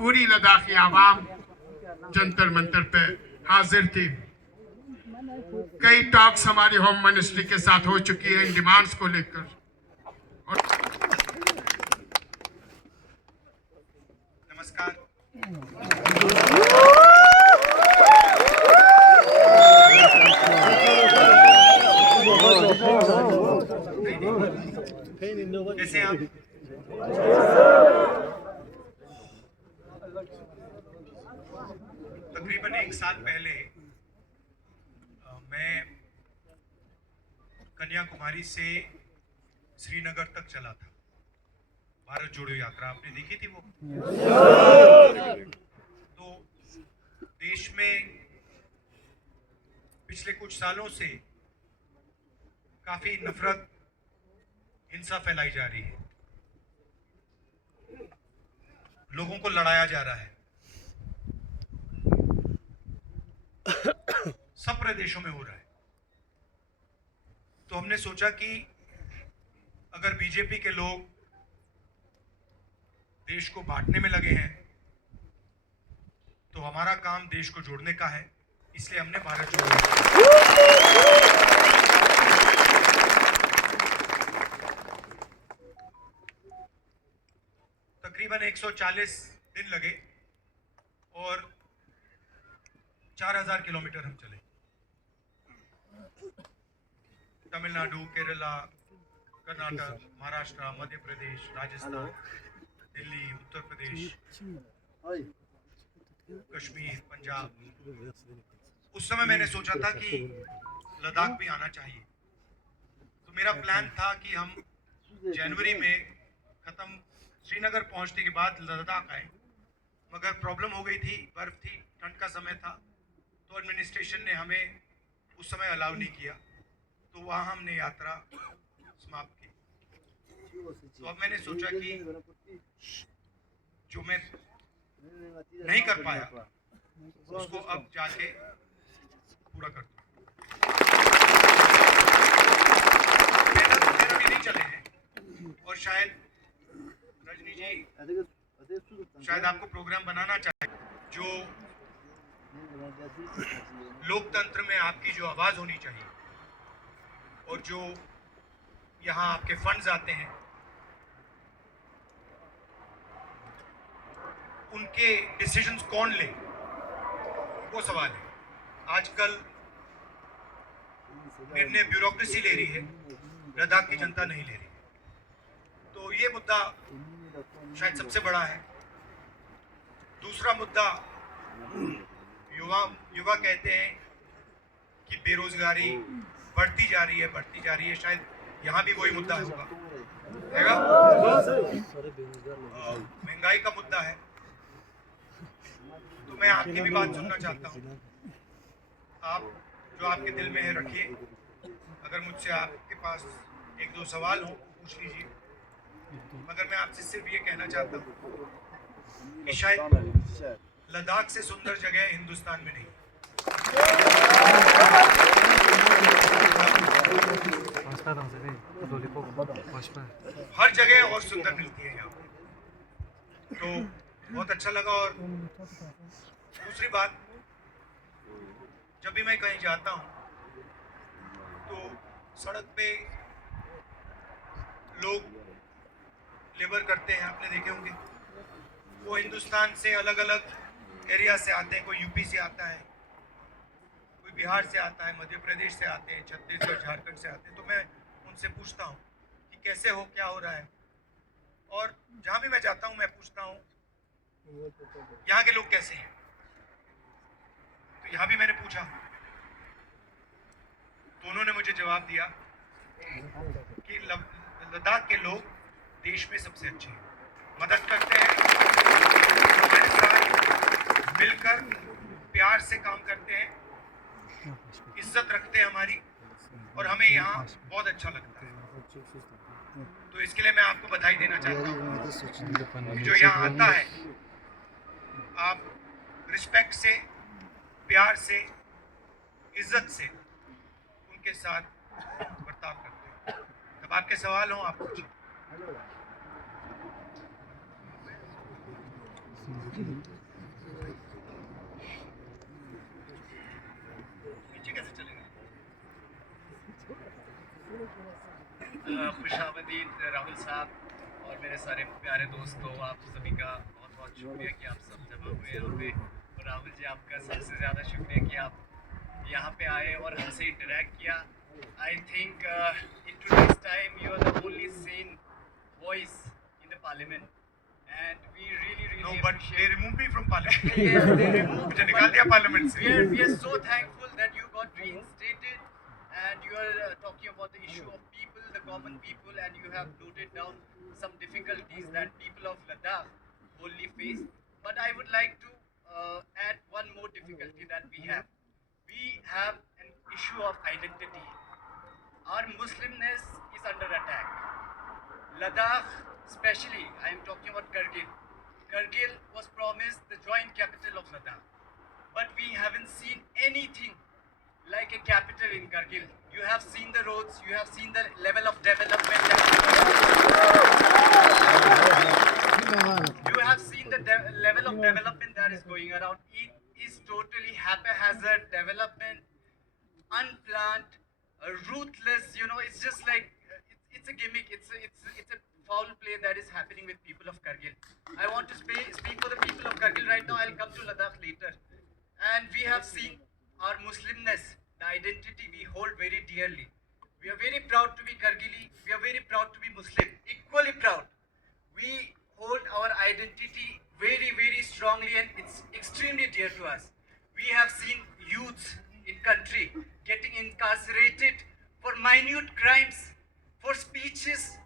पूरी लद्दाखी आवाम जंतर मंतर पे हाजिर थी। कई टॉक्स हमारी होम मिनिस्ट्री के साथ हो चुकी है इन डिमांड्स को लेकर। नमस्कार। कैसे आप? तकरीबन 1 साल पहले मैं कन्याकुमारी से श्रीनगर तक चला था। भारत जोड़ो यात्रा आपने देखी थी वो? तो देश में पिछले कुछ सालों से काफी नफरत, हिंसा फैलाई जा रही है, लोगों को लड़ाया जा रहा है, सब प्रदेशों में हो रहा है। तो हमने सोचा कि अगर बीजेपी के लोग देश को बांटने में लगे हैं तो हमारा काम देश को जोड़ने का है, इसलिए हमने भारत जोड़ो तकरीबन 140 दिन लगे और 4000 किलोमीटर हम चले। तमिलनाडु, केरला, कर्नाटक, महाराष्ट्र, मध्य प्रदेश, राजस्थान, दिल्ली, उत्तर प्रदेश, कश्मीर, पंजाब। उस समय मैंने सोचा था कि लद्दाख भी आना चाहिए। तो मेरा प्लान था कि हम जनवरी में खत्म श्रीनगर पहुंचने के बाद लद्दाख आए, मगर प्रॉब्लम हो गई थी, बर्फ थी, ठंड का समय था, तो एडमिनिस्ट्रेशन ने हमें उस समय अलाउ नहीं किया, तो वहाँ हमने यात्रा समाप्त की। तो अब मैंने सोचा कि जो मैं नहीं कर पाया उसको अब जाके पूरा कर दूं। मेरा भी नहीं चले हैं और शायद रजनी जी शायद आपको प्रोग्राम बनाना चाहिए। जो लोकतंत्र में आपकी जो आवाज होनी चाहिए और जो यहाँ आपके फंड्स आते हैं उनके डिसीजंस कौन ले, वो सवाल है। आजकल निर्णय ब्यूरोक्रेसी ले रही है, लद्दाख की जनता नहीं ले रही है। तो ये मुद्दा शायद सबसे बड़ा है। दूसरा मुद्दा, युवा कहते हैं कि बेरोजगारी बढ़ती जा रही है, शायद यहाँ भी वही मुद्दा होगा, महंगाई का मुद्दा है। तो मैं आपकी भी बात सुनना चाहता हूँ। आप जो आपके दिल में है रखिए, अगर मुझसे आपके पास 1-2 सवाल हो पूछ लीजिए, मगर मैं आपसे सिर्फ ये कहना चाहता हूँ कि शायद लद्दाख से सुंदर जगह हिंदुस्तान में नहीं। हर जगह और सुंदर मिलती है यहाँ, तो बहुत अच्छा लगा। और दूसरी बात, जब भी मैं कहीं जाता हूँ तो सड़क पे लोग लेबर करते हैं, आपने देखे होंगे। वो हिंदुस्तान से अलग अलग एरिया से आते हैं, कोई यूपी से आता है, कोई बिहार से आता है, मध्य प्रदेश से आते हैं, छत्तीसगढ़, झारखंड से आते हैं। तो मैं उनसे पूछता हूँ कि कैसे हो, क्या हो रहा है। और जहाँ भी मैं जाता हूँ मैं पूछता हूँ यहाँ के लोग कैसे हैं। तो यहाँ भी मैंने पूछा तो उन्होंने मुझे जवाब दिया कि लद्दाख के लोग देश में सबसे अच्छे हैं, मदद करते हैं, हमारे साथ मिलकर प्यार से काम करते हैं, इज्जत रखते हैं हमारी, और हमें यहाँ बहुत अच्छा लगता है। तो इसके लिए मैं आपको बधाई देना चाहता हूँ कि जो यहाँ आता है आप रिस्पेक्ट से, प्यार से, इज्जत से उनके साथ बर्ताव करते हैं। जब आपके सवाल हो आप पूछिए। नीचे कैसे चलेंगे? खुशामदीद राहुल साहब और मेरे सारे प्यारे दोस्तों, आप सभी का बहुत बहुत शुक्रिया कि आप सब जमा हुए यहाँ पे। और राहुल जी, आपका सबसे ज़्यादा शुक्रिया कि आप यहाँ पे आए और हमसे इंटरेक्ट किया। I think in today's time you are the only sane voice in the parliament and we really No, but they removed me from parliament. Yes, they removed. मुझे निकाल दिया parliament से. We are so thankful that you got reinstated and you are talking about the issue of people, the common people, and you have noted down some difficulties that people of Ladakh only face. But I would like to add one more difficulty that we have. We have an issue of identity. Our Muslimness is under attack. Ladakh, especially, I am talking about Kargil. Kargil was promised the joint capital of Ladakh, but we haven't seen anything like a capital in Kargil. You have seen the roads, you have seen the level of development. You have seen the level of development that is going around. It is totally haphazard development, unplanned, ruthless. You know, it's just like it's a gimmick. It's a foul play that is happening with people of Kargil. I want to speak for the people of Kargil right now. I'll come to Ladakh later. And we have seen our Muslimness, the identity we hold very dearly. We are very proud to be Kargili. We are very proud to be Muslim. Equally proud. We hold our identity very, very strongly, and it's extremely dear to us. We have seen youths in country getting incarcerated for minute crimes, for speeches,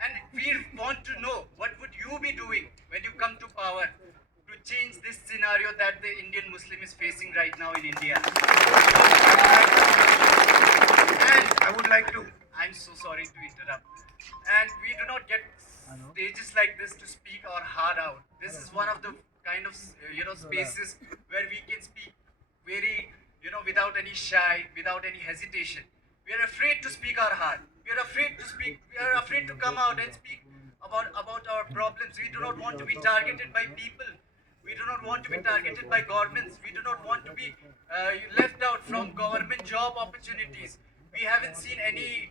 and we want to know what would you be doing when you come to power to change this scenario that the Indian Muslim is facing right now in India. And I would like to. I'm so sorry to interrupt. And we do not get stages like this to speak our heart out. This is one of the kind of spaces where we can speak very without any shy, without any hesitation. We are afraid to speak our heart. We are afraid to speak. We are afraid to come out and speak about our problems. We do not want to be targeted by people. We do not want to be targeted by governments. We do not want to be left out from government job opportunities. We haven't seen any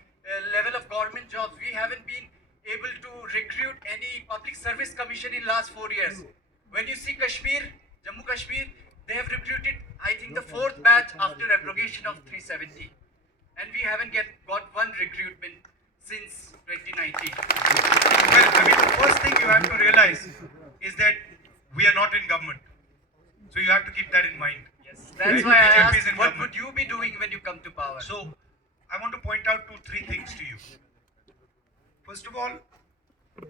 level of government jobs. We haven't been able to recruit any public service commission in last 4 years. When you see Kashmir, Jammu Kashmir, they have recruited, I think, the 4th batch after abrogation of 370. And we haven't got one recruitment since 2019. Well, I mean, the first thing you have to realize is that we are not in government. So you have to keep that in mind. Yes, that's Right? why I BJP is asked, in what government. would you be doing when you come to power? So I want to point out 2-3 things to you. First of all,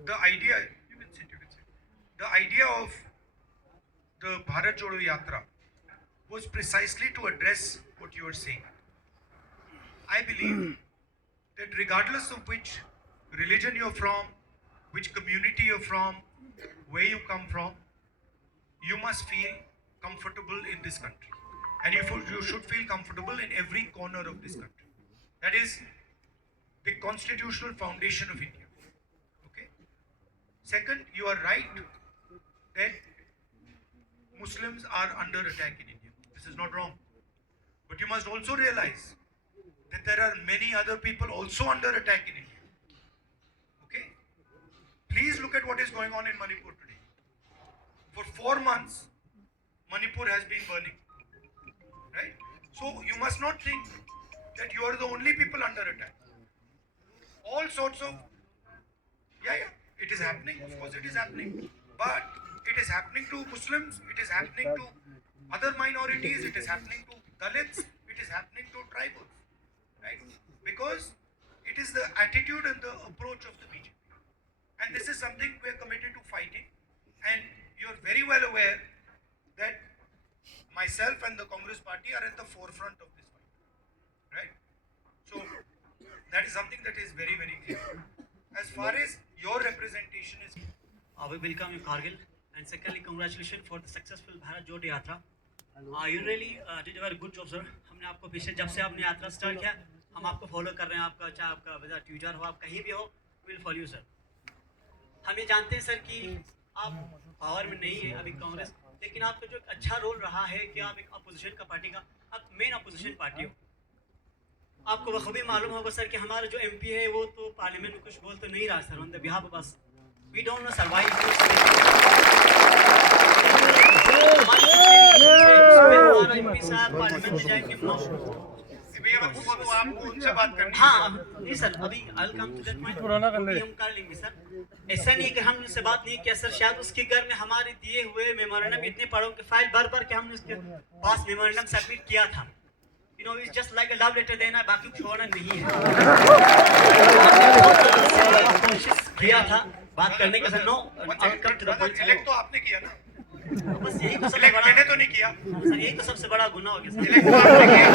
the idea, you can sit. The idea of the Bharat Jodo Yatra was precisely to address what you are saying. I believe that regardless of which religion you're from, which community you're from, where you come from, you must feel comfortable in this country. And you should feel comfortable in every corner of this country. That is the constitutional foundation of India. Okay? Second, you are right that Muslims are under attack in India. This is not wrong. But you must also realize that there are many other people also under attack in India. Okay? Please look at what is going on in Manipur today. For 4 months, Manipur has been burning. Right? So you must not think that you are the only people under attack. All sorts of, it is happening. Of course, it is happening. But it is happening to Muslims. It is happening to other minorities. It is happening to Dalits. It is happening to tribals. Right? Because it is the attitude and the approach of the BJP. And this is something we are committed to fighting. And you are very well aware that myself and the Congress party are at the forefront of this fight. Right? So, that is something that is very, very clear. As far as your representation is We welcome you, Kargil, and secondly, congratulations for the successful Bharat Jodo Yatra. You really did a very good job, sir. हमने आपको पीछे जब से आपने यात्रा start किया, हम आपको फॉलो कर रहे हैं. आपका चाहे आपका वजह ट्विटर हो, आप कहीं भी हो, विल फॉलो यू, सर. हम ये जानते हैं, सर, कि आप पावर में नहीं है अभी कांग्रेस, लेकिन आपका जो एक अच्छा रोल रहा है कि आप एक अपोजिशन का पार्टी का आप मेन अपोजिशन पार्टी हो। आपको बखूबी मालूम होगा सर कि हमारा जो एमपी है वो तो पार्लियामेंट में कुछ बोल तो नहीं रहा sir, on the behalf of us we don't know survive. हमारा एमपी साहब पार्लियामेंट में जाएंगे वो आपको उनसे बात करनी है। हाँ नहीं सर, अभी आई कम टू दैट पॉइंट, हम कर लेंगे सर। ऐसा नहीं कि हमने उससे बात नहीं किया सर, शायद उसके घर में हमारे दिए हुए मेमोरेंडम इतने पढ़ों के फाइल भर भर के हमने उसके पास मेमोरेंडम सबमिट किया था। You know it's just like a love letter देना, बाकी छोड़ना नहीं है। कोशिश किया था बात करने का sir, no come to the point. Elect तो आपने किया ना, बस यही तो सबसे इलेक्ट बड़ा, मैंने तो नहीं किया। सर यही तो सबसे बड़ा गुनाह हो गया सर। इलेक्ट तो आपने किया,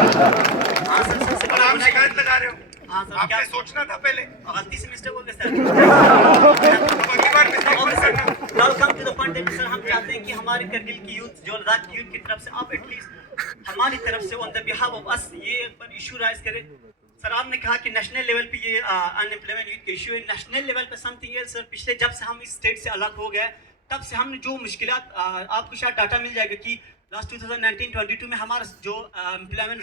हाँ सर, सबसे और बड़ा आप गुनाह। शिकायत लगा रहे हो। हाँ सर, आपने क्या सोचना था पहले, गलती से मिस्टेक हो गया सर। अगली बार मिस्टेक मत करना। Now come to the point that sir हम चाहते हैं कि हमारे करगिल की यूथ, जो लद्दाख की यूथ की तरफ से आप एटलीस्ट हमारी तरफ से ऑन द बिहाफ ऑफ अस ये पर इशू राइज करें। सर आपने कहा कि नेशनल लेवल पे ये अनएम्प्लॉयमेंट यूथ का इशू है, नेशनल लेवल पे समथिंग एल्स सर। पिछले जब से हम इस स्टेट से अलग हो गए तब से हमने जो मुश्किलात, आपको शायद डाटा मिल जाएगा कि लास्ट 2019-22 में हमारा जो एम्प्लॉयमेंट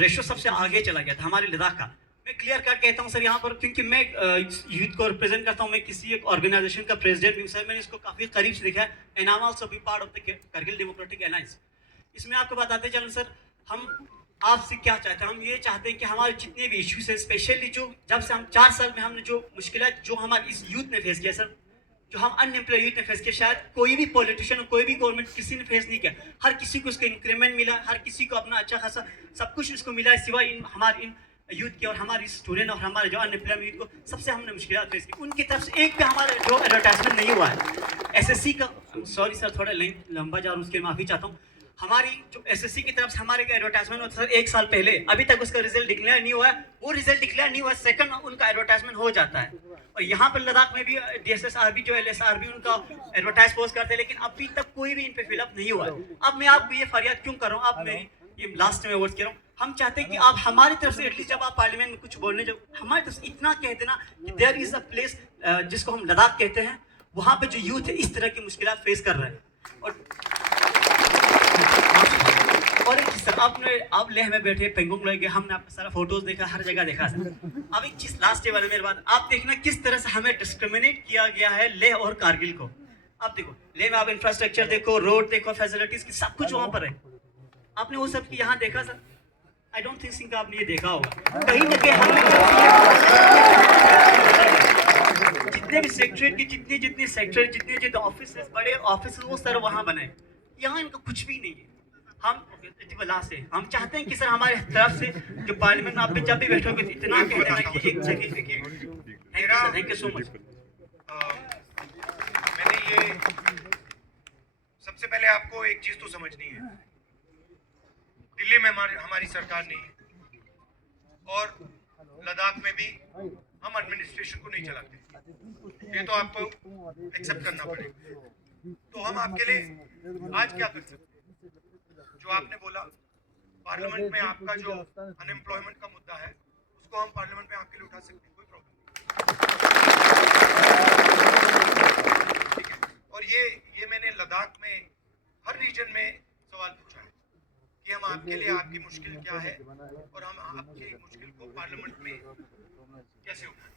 रेशो सबसे आगे चला गया था हमारे लद्दाख का। मैं क्लियर कट कहता हूँ सर यहाँ पर, क्योंकि मैं यूथ को रिप्रेजेंट करता हूँ, मैं किसी एक ऑर्गेनाइजेशन का प्रेसिडेंट भी हूँ सर, मैंने इसको काफ़ी करीब से देखा है, and I am also be part of the Kargil democratic alliance. इसमें आपको बताते चलें सर, हम आपसे क्या चाहते हैं, हम ये चाहते हैं कि हमारे जितने भी इश्यूज हैं, स्पेशली जो जब से हम 4 साल में हमने जो मुश्किलात जो हमारे इस यूथ ने फेस किया सर, जो हम अनएम्प्लॉय यूथ ने फेस किया, शायद कोई भी पॉलिटिशियन, कोई भी गवर्नमेंट किसी ने फेस नहीं किया। हर किसी को उसका इंक्रीमेंट मिला, हर किसी को अपना अच्छा खासा सब कुछ उसको मिला, सिवाय इन हमारे इन यूथ के और हमारे स्टूडेंट और हमारे जो अनएम्प्लॉयमेंट यूथ को सबसे हमने मुश्किलात फेस की। उनकी तरफ से एक भी हमारा जो एडवर्टाइजमेंट नहीं हुआ है एसएससी का। सॉरी सर, थोड़ा लंबा जा रहा हूँ, उसके माफ़ी चाहता हूँ। हमारी जो एसएससी की तरफ से हमारे का एडवर्टाइजमेंट होता सर 1 साल पहले, अभी तक उसका रिजल्ट डिक्लेयर नहीं हुआ है। वो रिजल्ट डिक्लेयर नहीं हुआ, सेकंड उनका एडवर्टाइजमेंट हो जाता है। और यहाँ पर लद्दाख में भी DSSRB जो LSRB उनका एडवर्टाइज पोस्ट करते हैं, लेकिन अभी तक कोई भी इन पे फिलअप नहीं हुआ है। अब मैं आपको ये फरियाद क्यों कर रहा हूँ, आप मेरी ये लास्ट में वर्ड्स कह रहा हूँ, हम चाहते हैं कि आप हमारी तरफ से एटलीस्ट जब आप पार्लियामेंट में कुछ बोलने जब हमारी तरफ से इतना कह देना कि देयर इज अ प्लेस जिसको हम लद्दाख कहते हैं, वहाँ पे जो यूथ है इस तरह की मुश्किलात फेस कर रहे हैं। और एक चीज सर, आप लेह में बैठे पेंगोंग लगे, हमने आपका सारा फोटोज देखा, हर जगह देखा सर। अब एक चीज लास्ट डे वाला मेरे बात, आप देखना किस तरह से हमें डिस्क्रिमिनेट किया गया है लेह और कारगिल को। आप देखो लेह में आप इंफ्रास्ट्रक्चर देखो, रोड देखो, फैसिलिटीज की सब कुछ वहाँ पर है। आपने वो सब यहाँ देखा सर? आई डोंट थिंक आपने ये देखा होगा। कहीं ना कहीं हमने जितने भी सेक्रेटरी के जितने सेक्टर, जितने ऑफिस, बड़े ऑफिस वो सर वहाँ बने, यहाँ इनका कुछ भी नहीं है। हम चाहते हैं कि सर हमारे तरफ से जो पार्लियामेंट में आप जब भी बैठोगे इतना कह देना कि एक जगह। Thank you so much. मैंने ये सबसे पहले आपको एक चीज तो समझनी है, दिल्ली में हमारी सरकार नहीं है और लद्दाख में भी हम एडमिनिस्ट्रेशन को नहीं चलाते, ये तो आपको एक्सेप्ट करना पड़ेगा। तो हम आपके लिए आज क्या कर सकते हैं? जो आपने बोला पार्लियामेंट में आपका जो अनएम्प्लॉयमेंट का मुद्दा है उसको हम पार्लियामेंट में आपके लिए उठा सकते हैं, कोई प्रॉब्लम नहीं, ठीक है। और ये मैंने लद्दाख में हर रीजन में सवाल पूछा है कि हम आपके लिए आपकी मुश्किल क्या है और हम आपकी मुश्किल को पार्लियामेंट में कैसे उठाएं।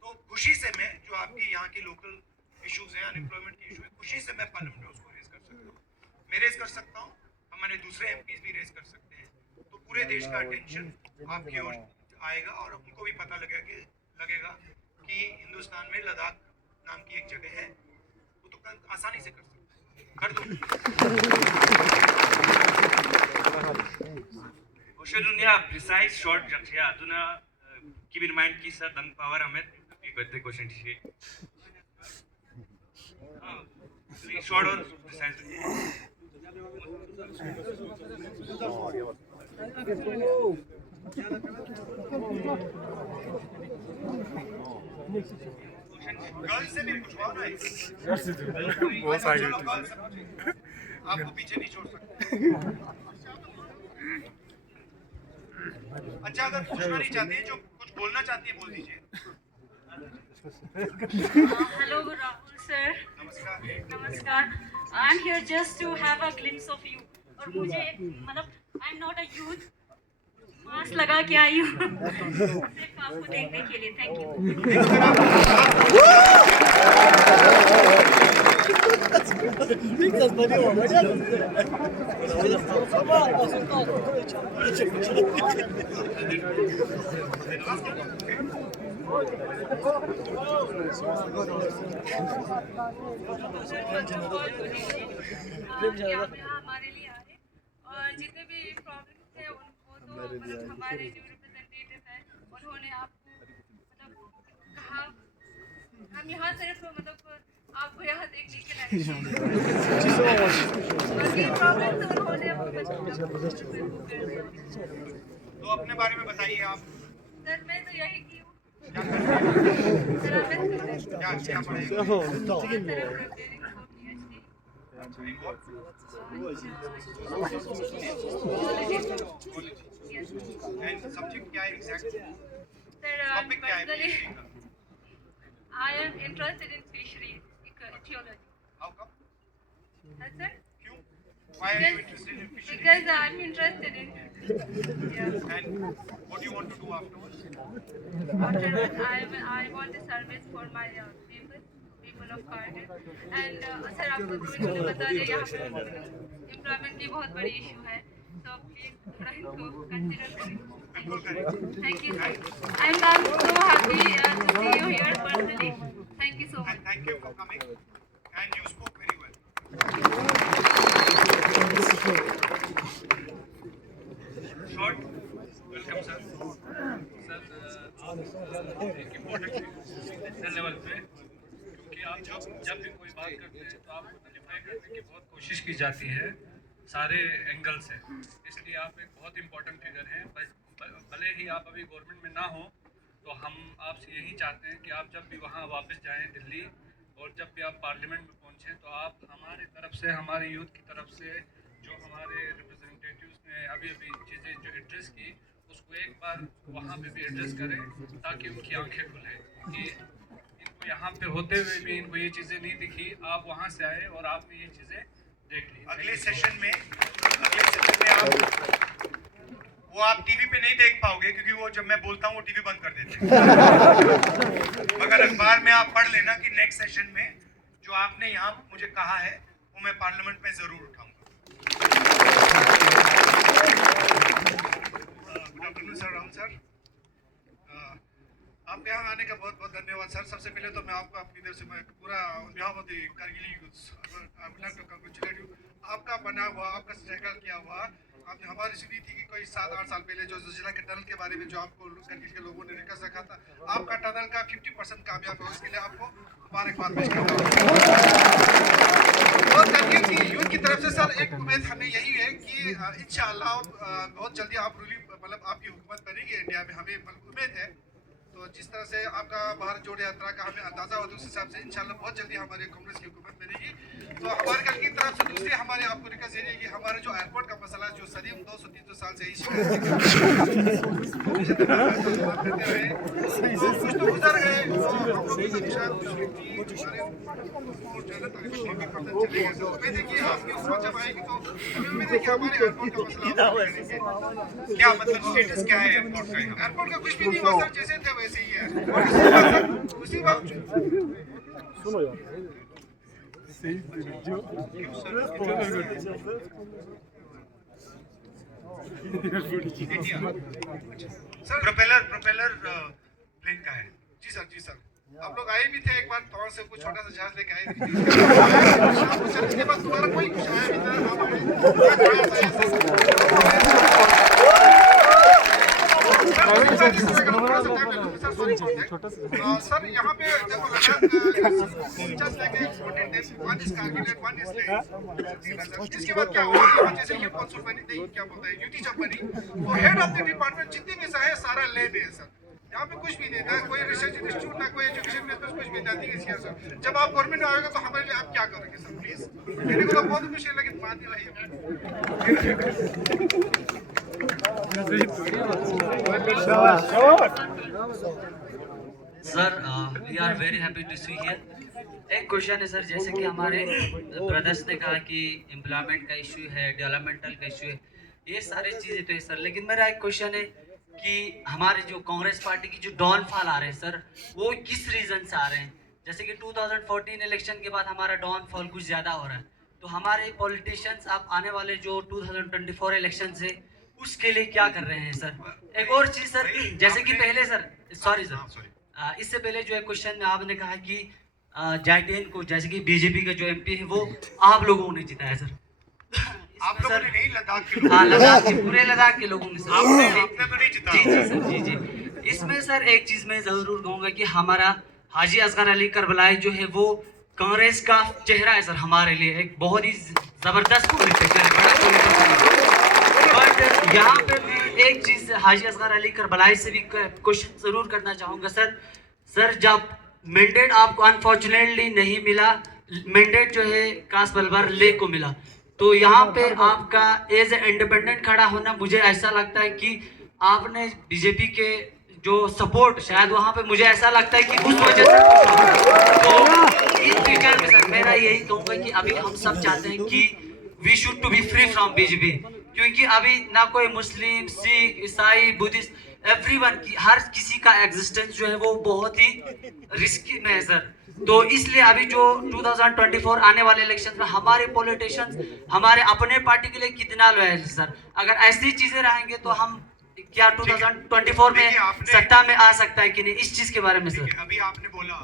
तो खुशी से मैं जो आपकी यहाँ की लोकल इश्यूज है, अनएम्प्लॉयमेंट की इशू है, खुशी से मैं पार्लियामेंट में उसको रेज कर सकता हूँ, मैं रेज कर सकता हूँ, हमारे दूसरे एमपीज भी रेज कर सकते हैं। तो पूरे देश का अटेंशन आपकी ओर आएगा और उनको भी पता लगेगा कि हिंदुस्तान में लद्दाख नाम की एक जगह है, वो तो आसानी से कर सकते हैं, कर दो। Oshadunnya precise short jakya aduna keep in mind ki sir dang power amet birthday question thi short or precise girls से भी पूछवाओ ना, आपको पीछे नहीं छोड़ सकते। अच्छा, अगर पूछना नहीं चाहते हैं, जो कुछ बोलना चाहती है बोल दीजिए। Hello Rahul sir. नमस्कार। Namaskar. I'm here just to have a glimpse of you. और मुझे मतलब I'm not a youth. Mask लगा के आई हूँ सिर्फ आपको देखने के लिए। Thank you. यहाँ पे हमारे लिए आए और जितने भी प्रॉब्लम थे उनको तो मतलब हमारे जो रिप्रेजेंटेटिव हैं उन्होंने आपको मतलब कहा हम यहाँ सिर्फ मतलब आपको यहाँ देखने के लिए बाकी प्रॉब्लम तो उन्होंने तो अपने बारे में बताइए आप। सर मैं तो यही की हूँ क्या क्या पढ़ेंगे? एंड सब्जेक्ट क्या है एग्जैक्ट? टॉपिक क्या है PhD का? I am interested in fisheries ecology. How come? That's it. क्यों? Why are you interested in fisheries? Because I'm interested in. Yeah. And what do you want to do afterwards? Afterwards, I want a service for my people of Kargil. And sir आपको तो मुझे बता दें यहाँ पे employment की बहुत बड़ी issue है. So please थोड़ा इनको consider करें. बिल्कुल करेंगे। Thank you sir. And I'm so happy to see you here personally. Thank you so much. And thank you for coming. And you spoke very well. Short. Welcome, sir. Sir आप एक important national level पे, क्योंकि आप जब भी कोई बात करते हैं तो आपको नलिफाई करने की बहुत कोशिश की जाती है सारे एंगल से, इसलिए आप एक बहुत इम्पोर्टेंट फिगर हैं। भले ही आप अभी गवर्नमेंट में ना हो तो हम आपसे यही चाहते हैं कि आप जब भी वहाँ वापस जाएं दिल्ली और जब भी आप पार्लियामेंट में पहुँचें तो आप हमारे तरफ से, हमारे यूथ की तरफ से जो हमारे रिप्रेजेंटेटिव्स ने अभी अभी चीज़ें जो एड्रेस की उसको एक बार वहाँ पे भी एड्रेस करें ताकि उनकी आंखें खुले कि इनको यहाँ पे होते हुए भी इनको ये चीज़ें नहीं दिखी, आप वहाँ से आए और आपने ये चीज़ें देख ली। अगले सेशन में आप टीवी पे नहीं देख पाओगे क्योंकि वो जब मैं बोलता हूँ वो टीवी बंद कर देते हैं। मगर अखबार में आप पढ़ लेना कि नेक्स्ट सेशन में जो आपने यहाँ मुझे कहा है वो मैं पार्लियामेंट में जरूर उठाऊंगा। Good afternoon sir, Rahul sir, आपके यहाँ आने का बहुत बहुत धन्यवाद सर। सबसे पहले तो मैं आपको अपनी तरफ से मैं पूरा behalf of the Kargil youth I would like to congratulate you. आपका बना हुआ, आपका स्ट्रगल किया हुआ, आपने हमारी सुनी थी कि कोई 7-8 साल पहले जो जिला के टनल के बारे में जो आपको कारगिल के लोगों ने रिक्वेस्ट रखा था, आपका टनल का 50% कामयाब है, उसके लिए आपको मुबारकबाद पेश करता हूँ। और कारगिल की यूथ की तरफ से सर एक उम्मीद हमें यही है कि इंशाअल्लाह बहुत जल्दी आप मतलब आपकी हुकूमत बनेगी इंडिया में, हमें उम्मीद है। तो जिस तरह से आपका भारत जोड़ो यात्रा का हमें अंदाजा हो उस हिसाब से इंशाल्लाह बहुत जल्दी हमारे कांग्रेस की हुकूमत बनेगी। तो हमारे कल की तरफ से दूसरी हमारे आपको रिक्वेस्ट ये है कि हमारे जो एयरपोर्ट का मसला जो सदी 200-300 साल से कुछ तो गुजर गए, क्या मतलब स्टेटस क्या है एयरपोर्ट का? एयरपोर्ट का कुछ भी नहीं हुआ सर, जैसे थे वैसे ही है। उसी वक्त सुनो यार सर प्रोपेलर प्लेन का है। जी सर, जी सर, आप लोग आए भी थे एक बार, तौर से कुछ छोटा सा जहाज लेके आए थे उसके बाद दोबारा कोई कुछ आया भी था। सर यहाँ पे जब इसके बाद क्या हुआ, जैसे ये कॉन्सुल बनी नहीं, क्या बोलते हैं यूटी जब बनी, वो हेड ऑफ द डिपार्टमेंट जितने भी है सारा ले है सर। यहाँ पे कुछ भी नहीं था, कोई रिसर्च इंस्टीट्यूट ना कोई एजुकेशन में कुछ भी नहीं है सर। जब आप गवर्नमेंट में आएगा तो हमारे लिए आप क्या करोगे सर प्लीज? मेरे को बहुत खुशी लगी बात नहीं रही। Sir, we are very happy to see here. एक क्वेश्चन है सर, जैसे कि हमारे ब्रदर्स ने कहा कि एम्प्लॉयमेंट का इशू है, डेवलपमेंटल का इशू है, ये सारी चीज़ें तो है सर, लेकिन मेरा एक क्वेश्चन है कि हमारे जो कांग्रेस पार्टी की जो डाउनफॉल आ रहे हैं सर, वो किस रीज़न से आ रहे हैं? जैसे कि 2014 इलेक्शन के बाद हमारा डाउनफॉल कुछ ज़्यादा हो रहा है, तो हमारे पॉलिटिशियंस आप आने वाले जो 2024 इलेक्शन से उसके लिए क्या कर रहे हैं सर? एक और चीज़ सर, जैसे कि पहले सर, सॉरी सर, इससे पहले जो है क्वेश्चन में आपने कहा कि जाइडेन को, जैसे कि बीजेपी का जो एमपी है वो आप लोगों ने जिताया सर। आप लोगों ने नहीं, लद्दाख के हाँ, लद्दाख के, पूरे लद्दाख के लोगों ने सर। आपने तो नहीं जिता। जी जी सर, जी जी। इसमें सर एक चीज मैं जरूर कहूंगा कि हमारा हाजी असगर अली करबलाई जो है वो कांग्रेस का चेहरा है सर, हमारे लिए एक बहुत ही जबरदस्त पॉलिटिशियन है, बड़ा पॉलिटिशियन। बट यहाँ पे मैं एक चीज हाजी असगर अली करबलाई से भी क्वेश्चन जरूर करना चाहूंगा सर, जब मैंडेट आपको अनफॉर्चुनेटली नहीं मिला, मैंडेट जो है कास बलबर ले को मिला, तो यहाँ पे आपका एज ए इंडिपेंडेंट खड़ा होना, मुझे ऐसा लगता है कि आपने बीजेपी के जो सपोर्ट, शायद वहाँ पे मुझे ऐसा लगता है कि उस वजह से, तो इन फ्यूचर में सर मेरा यही कहूँगा कि अभी हम सब चाहते हैं कि we should to be free from BJP, क्योंकि अभी ना कोई मुस्लिम, सिख, ईसाई, बुद्धिस्ट, एवरीवन की, हर किसी का एग्जिस्टेंस जो है वो बहुत ही रिस्की में है सर। तो इसलिए अभी जो 2024 आने वाले इलेक्शन में हमारे पॉलिटिशियंस हमारे अपने पार्टी के लिए कितना लॉयल है सर, अगर ऐसी चीजें रहेंगे तो हम क्या 2024 में सत्ता में आ सकता है कि नहीं, इस चीज के बारे में सर। अभी आपने बोला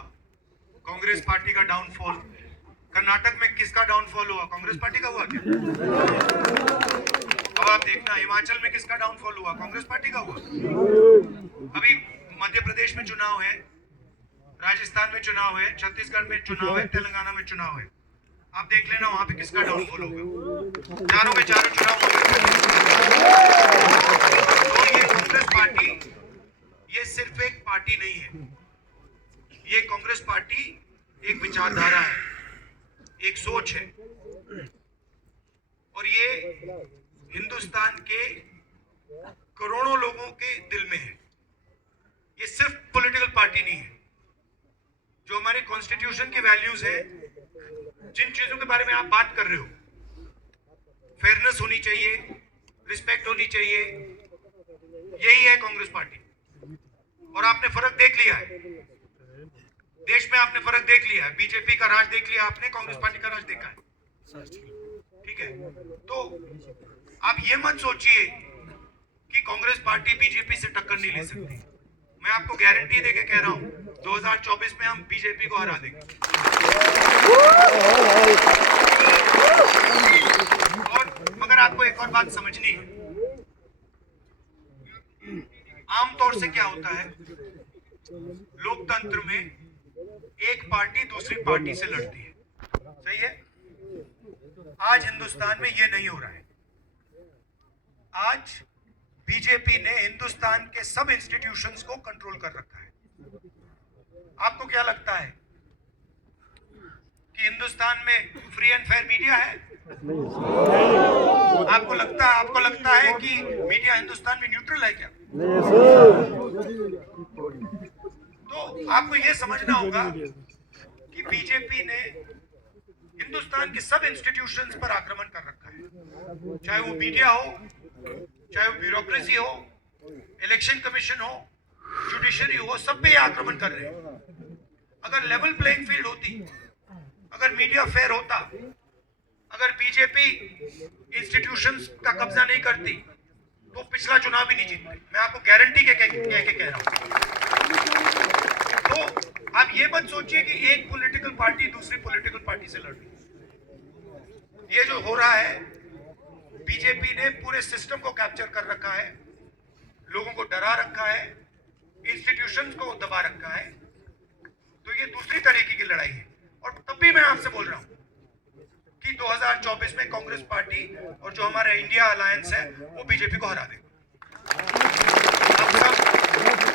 कांग्रेस पार्टी का डाउनफॉल, कर्नाटक में किसका डाउनफॉल हुआ? कांग्रेस पार्टी का हुआ क्या? अब आप देखना हिमाचल में किसका डाउनफॉल हुआ? कांग्रेस पार्टी का हुआ। अभी मध्य प्रदेश में चुनाव है, राजस्थान में चुनाव है, छत्तीसगढ़ में चुनाव है, तेलंगाना में चुनाव है, आप देख लेना वहां पे किसका डाउनफॉल होगा। चारों के चारों चुनाव तो ये कांग्रेस पार्टी, ये सिर्फ एक पार्टी नहीं है, ये कांग्रेस पार्टी एक विचारधारा है, एक सोच है, और ये हिंदुस्तान के करोड़ों लोगों के दिल में है। ये सिर्फ पॉलिटिकल पार्टी नहीं है। जो हमारे कॉन्स्टिट्यूशन की वैल्यूज है, जिन चीजों के बारे में आप बात कर रहे हो, फेयरनेस होनी चाहिए, रिस्पेक्ट होनी चाहिए, यही है कांग्रेस पार्टी। और आपने फर्क देख लिया है, देश में आपने फर्क देख लिया है, बीजेपी का राज देख लिया आपने, कांग्रेस पार्टी का राज देखा है, ठीक है। तो आप ये मत सोचिए कि कांग्रेस पार्टी बीजेपी से टक्कर नहीं ले सकती। मैं आपको गारंटी देके कह रहा हूं 2024 में हम बीजेपी को हरा देंगे। और मगर आपको एक और बात समझनी है, आमतौर से क्या होता है लोकतंत्र में, एक पार्टी दूसरी पार्टी से लड़ती है, सही है। आज हिंदुस्तान में ये नहीं हो रहा है। आज बीजेपी ने हिंदुस्तान के सब इंस्टीट्यूशंस को कंट्रोल कर रखा है। आपको क्या लगता है कि हिंदुस्तान में फ्री एंड फेयर मीडिया है? आपको लगता है कि मीडिया हिंदुस्तान में न्यूट्रल है क्या? तो आपको यह समझना होगा कि बीजेपी ने हिंदुस्तान के सब इंस्टीट्यूशंस पर आक्रमण कर रखा है, चाहे वो मीडिया हो, चाहे वो ब्यूरोक्रेसी हो, इलेक्शन कमीशन हो, जुडिशरी हो, सब पे आक्रमण कर रहे हैं। अगर लेवल प्लेइंग फील्ड होती, अगर मीडिया फेयर होता, अगर बीजेपी इंस्टीट्यूशंस का कब्जा नहीं करती, तो पिछला चुनाव भी नहीं जीतती। मैं आपको गारंटी के कह रहा हूं। तो आप ये मत सोचिए कि एक पॉलिटिकल पार्टी दूसरी पॉलिटिकल पार्टी से लड़ रही। ये जो हो रहा है, बीजेपी ने पूरे सिस्टम को कैप्चर कर रखा है, लोगों को डरा रखा है, इंस्टीट्यूशंस को दबा रखा है। तो ये दूसरी तरीके की लड़ाई है। और तब भी मैं आपसे बोल रहा हूं कि 2024 में कांग्रेस पार्टी और जो हमारा इंडिया अलायंस है वो बीजेपी को हरा देगा।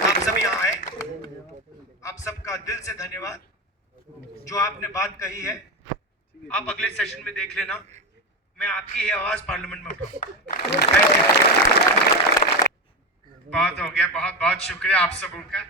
आप सब यहाँ आए, आप सबका दिल से धन्यवाद। जो आपने बात कही है, आप अगले सेशन में देख लेना, मैं आपकी ये आवाज पार्लियामेंट में उठाऊंगा। बहुत हो गया, बहुत बहुत शुक्रिया आप सबों का।